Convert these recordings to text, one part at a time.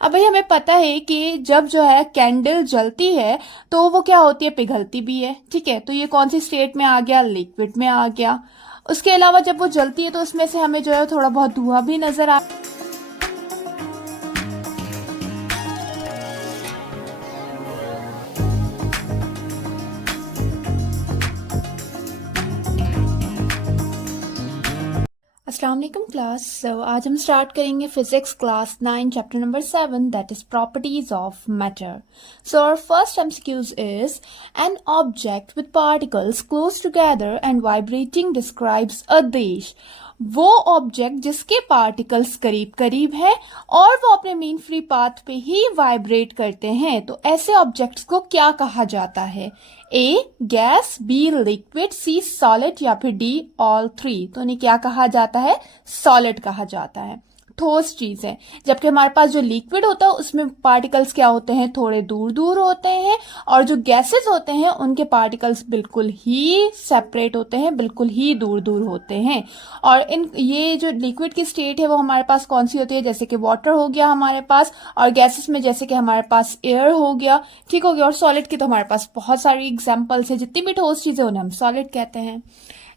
अब भाई हमें पता है कि जब जो है कैंडल जलती है तो वो क्या होती है, पिघलती भी है। ठीक है, तो ये कौन सी स्टेट में आ गया, लिक्विड में आ गया। उसके अलावा जब वो जलती है तो उसमें से हमें जो है थोड़ा बहुत धुआं भी नजर आ। अस्सलाम वालेकुम क्लास। आज हम स्टार्ट करेंगे physics class 9 chapter number 7 that is properties of matter. So our first MCQs is an object with particles close together and vibrating describes a देश। वो ऑब्जेक्ट जिसके पार्टिकल्स करीब करीब है और वो अपने मीन फ्री पाथ पे ही वाइब्रेट करते हैं, तो ऐसे ऑब्जेक्ट्स को क्या कहा जाता है? ए गैस, बी लिक्विड, सी सॉलिड या फिर डी ऑल थ्री। तो इन्हें क्या कहा जाता है? सॉलिड कहा जाता है, ठोस चीज है। जबकि हमारे पास जो लिक्विड होता है उसमें पार्टिकल्स क्या होते हैं, थोड़े दूर दूर होते हैं, और जो गैसेस होते हैं उनके पार्टिकल्स बिल्कुल ही सेपरेट होते हैं, बिल्कुल ही दूर दूर होते हैं। और ये जो लिक्विड की स्टेट है वो हमारे पास कौन सी होती है, जैसे कि वाटर हो गया हमारे पास, और गैसेस में जैसे कि हमारे पास एयर हो गया। ठीक हो गया। और सॉलिड की तो हमारे पास बहुत सारी एग्जाम्पल्स है, जितनी भी ठोस चीजें उन्हें हम सॉलिड कहते हैं।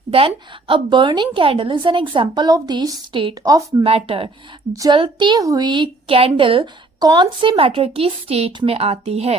Then a burning candle is an example of this state of matter. जलती हुई कैंडल कौन से मैटर की स्टेट में आती है?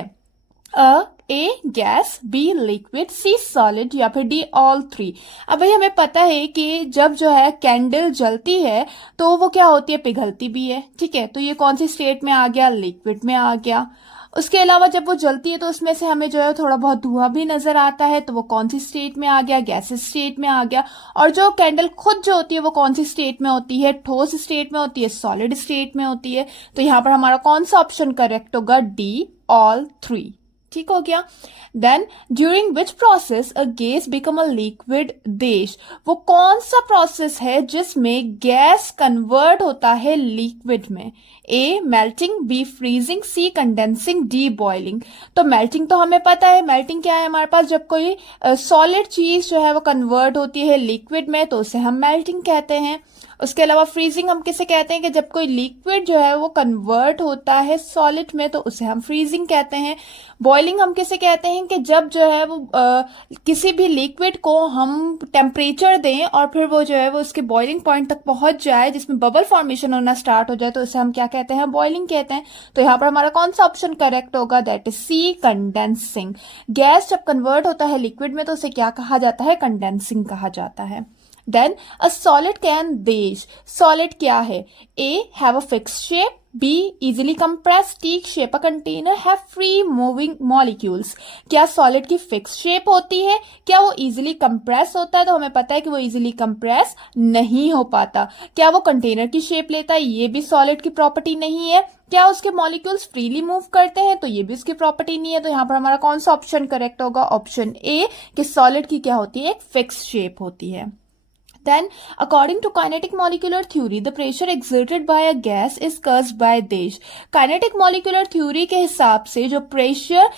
ए गैस, बी लिक्विड, सी सॉलिड या फिर डी ऑल थ्री। अब भाई हमें पता है कि जब जो है कैंडल जलती है तो वो क्या होती है, पिघलती भी है। ठीक है, तो ये कौन सी स्टेट में आ गया, लिक्विड में आ गया। उसके अलावा जब वो जलती है तो उसमें से हमें जो है थोड़ा बहुत धुआं भी नजर आता है, तो वो कौन सी स्टेट में आ गया, गैसेस स्टेट में आ गया। और जो कैंडल खुद जो होती है वो कौन सी स्टेट में होती है, ठोस स्टेट में होती है, सॉलिड स्टेट में होती है। तो यहां पर हमारा कौन सा ऑप्शन करेक्ट होगा? D all three. ठीक हो गया। Then during which process a gas become a liquid देश। वो कौन सा प्रोसेस है जिसमें गैस कन्वर्ट होता है लिक्विड में? ए मेल्टिंग, बी फ्रीजिंग, सी कंडेंसिंग, डी बॉइलिंग। तो मेल्टिंग तो हमें पता है, मेल्टिंग क्या है हमारे पास, जब कोई सॉलिड चीज जो है वो कन्वर्ट होती है लिक्विड में तो उसे हम मेल्टिंग कहते हैं। उसके अलावा फ्रीजिंग हम किसे कहते हैं कि जब कोई लिक्विड जो है वो कन्वर्ट होता है सॉलिड में तो उसे हम फ्रीजिंग कहते हैं। बॉइलिंग हम किसे कहते हैं कि जब जो है वो किसी भी लिक्विड को हम टेम्परेचर दें और फिर वो जो है वो उसके बॉइलिंग पॉइंट तक पहुंच जाए, जिसमें बबल फॉर्मेशन होना स्टार्ट हो जाए, तो उसे हम क्या कहते हैं? बॉइलिंग कहते हैं। तो यहाँ पर हमारा कौन सा ऑप्शन करेक्ट होगा? That is C, condensing. Gas जब कन्वर्ट होता है लिक्विड में तो उसे क्या कहा जाता है? कंडेंसिंग कहा जाता है। Then a solid can dash. Solid क्या है? A have a fix shape, B easily compress, t shape a container, have free moving molecules. क्या सॉलिड की फिक्स शेप होती है? क्या वो इजिली कंप्रेस होता है? तो हमें पता है कि वो इजिली कंप्रेस नहीं हो पाता। क्या वो कंटेनर की शेप लेता है? ये भी सॉलिड की प्रॉपर्टी नहीं है। क्या उसके मॉलिक्यूल्स फ्रीली मूव करते हैं? तो ये भी उसकी प्रॉपर्टी नहीं है। तो यहां पर हमारा कौन सा ऑप्शन करेक्ट होगा? ऑप्शन ए, कि सॉलिड की क्या होती है? एक फिक्स शेप होती है। Then, according to kinetic molecular theory, the pressure exerted by a gas is caused by this. Kinetic molecular theory के हिसाब से जो प्रेशर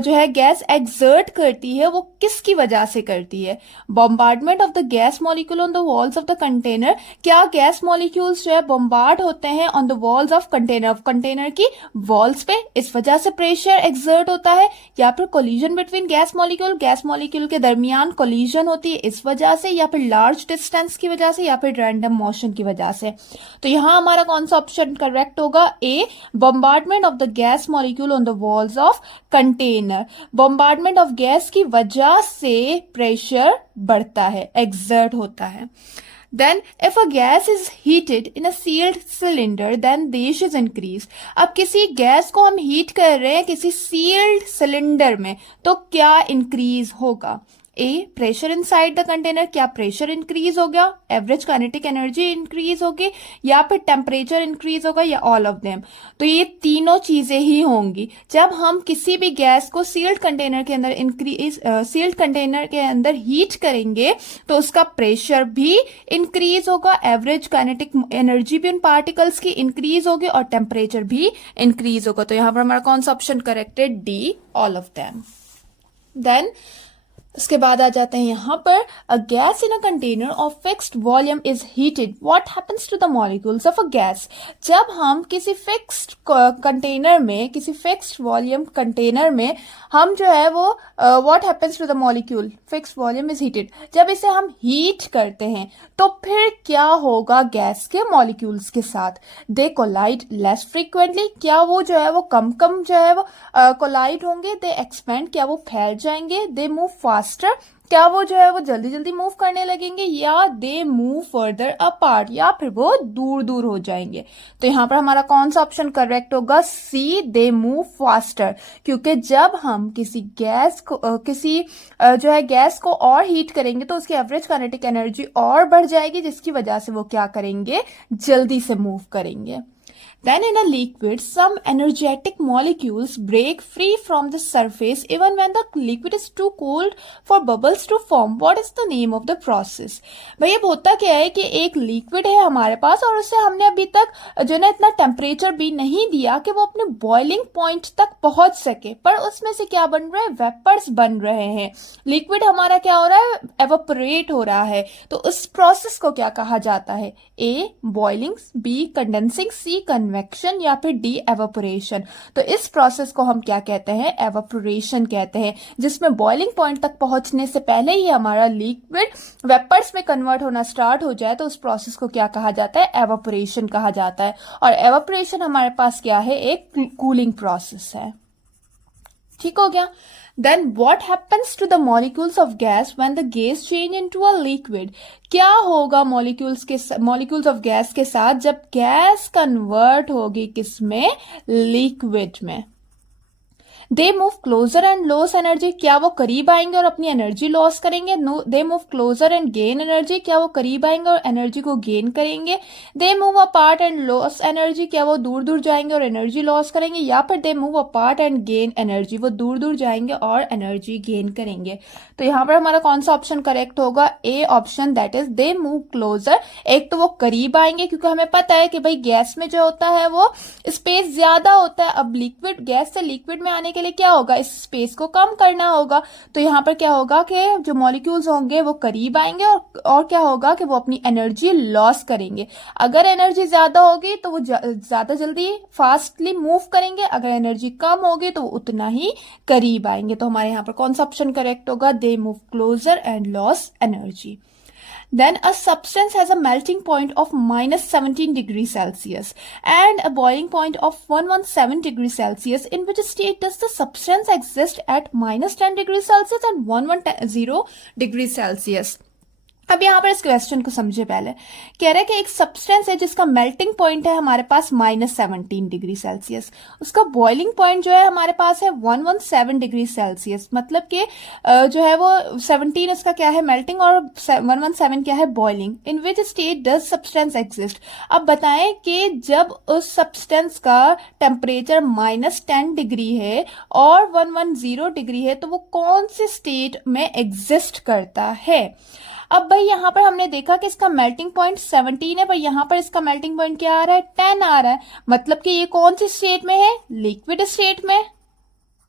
जो है गैस एक्सर्ट करती है वो किसकी वजह से करती है? Bombardment of the gas molecule on the walls of the container. क्या गैस मॉलिक्यूल्स जो है बॉम्बार्ड होते हैं on the walls of container की वॉल्स पे, इस वजह से प्रेशर एक्सर्ट होता है? या फिर कोलिजन बिटवीन गैस मॉलिक्यूल के दरमियान कोलिजन होती है इस वजह से, या फिर लार्ज डिस्टेंस की वजह से, या फिर रैंडम मोशन की वजह से? तो यहां हमारा कौन सा ऑप्शन करेक्ट होगा? A, bombardment of the gas molecule on the walls of container. Bombardment of gas की वजह से प्रेशर बढ़ता है, एक्सर्ट होता है। Then, if a gas is heated in a sealed cylinder, then dash is increased. अब किसी गैस को हम हीट कर रहे हैं किसी सील्ड सिलेंडर में, तो क्या इंक्रीज होगा? ए प्रेशर इनसाइड द कंटेनर। क्या प्रेशर इंक्रीज हो गया? एवरेज काइनेटिक एनर्जी इंक्रीज होगी, या फिर टेम्परेचर इंक्रीज होगा, या ऑल ऑफ देम? तो ये तीनों चीजें ही होंगी। जब हम किसी भी गैस को सील्ड कंटेनर के अंदर हीट करेंगे तो उसका प्रेशर भी इंक्रीज होगा, एवरेज काइनेटिक एनर्जी भी उन पार्टिकल्स की इंक्रीज होगी, और टेम्परेचर भी इंक्रीज होगा। तो यहां पर हमारा कौन सा ऑप्शन करेक्ट है? D all of them. Then उसके बाद आ जाते हैं यहाँ पर a gas in a container of fixed volume is heated what happens to the molecules of a gas. जब हम किसी फिक्स्ड कंटेनर में, किसी फिक्स्ड वॉल्यूम कंटेनर में हम जो है वो what happens to the molecule, fixed volume is heated, जब इसे हम हीट करते हैं तो फिर क्या होगा गैस के मॉलिक्यूल्स के साथ। दे कोलाइड लेस फ्रीक्वेंटली, क्या वो जो है वो कम कम जो है वो कोलाइड होंगे। दे एक्सपेंड, क्या वो फैल जाएंगे। दे मूव फास्टर, क्या वो जो है वो जल्दी जल्दी मूव करने लगेंगे। या दे मूव फर्दर अपार्ट, या फिर वो दूर दूर हो जाएंगे। तो यहाँ पर हमारा कौन सा ऑप्शन करेक्ट होगा, सी, दे मूव फास्टर। क्योंकि जब हम किसी गैस को जो है गैस को और हीट करेंगे तो उसकी एवरेज काइनेटिक एनर्जी और बढ़ जाएगी, जिसकी वजह से वो क्या करेंगे, जल्दी से मूव करेंगे। Then in a liquid, some energetic molecules break free from the surface even when the liquid is too cold for bubbles to form. What is the name of the process? भाई अब होता क्या है कि एक liquid है हमारे पास और उसे हमने अभी तक जो ना इतना टेम्परेचर भी नहीं दिया कि वो अपने बॉइलिंग पॉइंट तक पहुंच सके, पर उसमें से क्या बन रहा है, वेपर्स बन रहे हैं। लिक्विड हमारा क्या हो रहा है, एवापोरेट हो रहा है। तो उस प्रोसेस को क्या कहा जाता है, ए बॉइलिंग, बी कंडेंसिंग, सी कन्वेक्शन, या फिर डी एवापोरेशन। तो इस प्रोसेस को हम क्या कहते हैं, एवापोरेशन कहते हैं, जिसमें बॉइलिंग पॉइंट तक पहुंचने से पहले ही हमारा लिक्विड वेपर्स में कन्वर्ट होना स्टार्ट हो जाए तो उस प्रोसेस को क्या कहा जाता है, एवापोरेशन कहा जाता है। और एवापोरेशन हमारे पास क्या है, एक कूलिंग प्रोसेस है। ठीक हो गया। Then what happens to the molecules of gas when the gas change into a liquid? क्या होगा molecules of gas के साथ जब गैस कन्वर्ट होगी किसमें, लिक्विड में। दे move closer and loss energy, क्या वो करीब आएंगे और अपनी एनर्जी लॉस करेंगे। दे move closer and gain energy, क्या वो करीब आएंगे और एनर्जी को गेन करेंगे। They move apart and loss energy, क्या वो दूर दूर जाएंगे और एनर्जी लॉस करेंगे। या फिर they move apart and gain energy, वो दूर दूर जाएंगे और एनर्जी गेन करेंगे। तो यहाँ पर हमारा कौन सा ऑप्शन करेक्ट होगा, A option, that is they move closer. एक तो वो करीब आएंगे क्योंकि हमें पता है कि भाई गैस में जो होता है वो स्पेस ज्यादा होता है। अब लिक्विड, गैस से लिक्विड में आने के लिए क्या होगा, इस स्पेस को कम करना होगा। तो यहाँ पर क्या होगा कि जो मॉलिक्यूल्स होंगे वो करीब आएंगे और क्या होगा कि वो अपनी एनर्जी लॉस करेंगे। अगर एनर्जी ज्यादा होगी तो वो ज्यादा जल्दी फास्टली मूव करेंगे, अगर एनर्जी कम होगी तो वो उतना ही करीब आएंगे। तो हमारे यहाँ पर कौन सा ऑप्शन करेक्ट होगा, दे move closer and loss energy. Then a substance has a melting point of -17 degrees Celsius and a boiling point of 117 degrees Celsius. In which state does the substance exist at -10 degrees Celsius and 110 degrees Celsius? अब यहाँ पर इस question को समझे। पहले कह रहा है कि एक सब्सटेंस है जिसका मेल्टिंग पॉइंट है हमारे पास -17 डिग्री सेल्सियस, उसका बॉइलिंग पॉइंट जो है हमारे पास है 117 डिग्री सेल्सियस। मतलब कि जो है वो 17 उसका क्या है, मेल्टिंग, और 117 क्या है, boiling. In which state does substance exist? अब बताएं कि जब उस सब्सटेंस का टेम्परेचर -10 डिग्री है और 110 डिग्री है तो वो कौन से स्टेट में एग्जिस्ट करता है। अब भाई यहाँ पर हमने देखा कि इसका मेल्टिंग पॉइंट 17 है, पर यहाँ पर इसका मेल्टिंग पॉइंट क्या आ रहा है, 10 आ रहा है। मतलब कि ये कौन सी स्टेट में है, लिक्विड स्टेट में।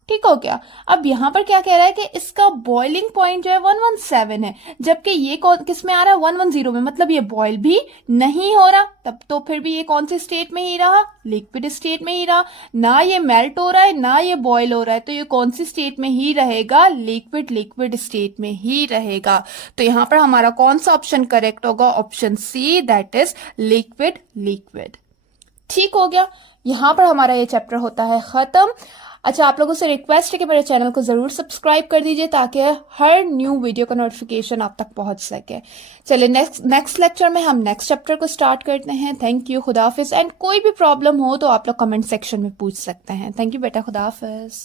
ठीक हो गया। अब यहाँ पर क्या कह रहा है कि इसका बॉइलिंग पॉइंट जो है 117 है, जबकि ये किस में आ रहा है, 110 में। मतलब ये बॉइल भी नहीं हो रहा, तब तो फिर भी ये कौन सी स्टेट में ही रहा, लिक्विड स्टेट में ही रहा। ना ये मेल्ट हो रहा है ना ये बॉयल हो रहा है, तो ये कौन सी स्टेट में ही रहेगा, लिक्विड स्टेट में ही रहेगा। तो यहाँ पर हमारा कौन सा ऑप्शन करेक्ट होगा, option C, that is liquid. ठीक हो गया। यहाँ पर हमारा ये चैप्टर होता है खत्म। अच्छा, आप लोगों से रिक्वेस्ट है कि मेरे चैनल को जरूर सब्सक्राइब कर दीजिए ताकि हर न्यू वीडियो का नोटिफिकेशन आप तक पहुंच सके। चलिए नेक्स्ट लेक्चर में हम नेक्स्ट चैप्टर को स्टार्ट करते हैं। थैंक यू, खुदा हाफिज। एंड कोई भी प्रॉब्लम हो तो आप लोग कमेंट सेक्शन में पूछ सकते हैं। थैंक यू बेटा, खुदा हाफिज।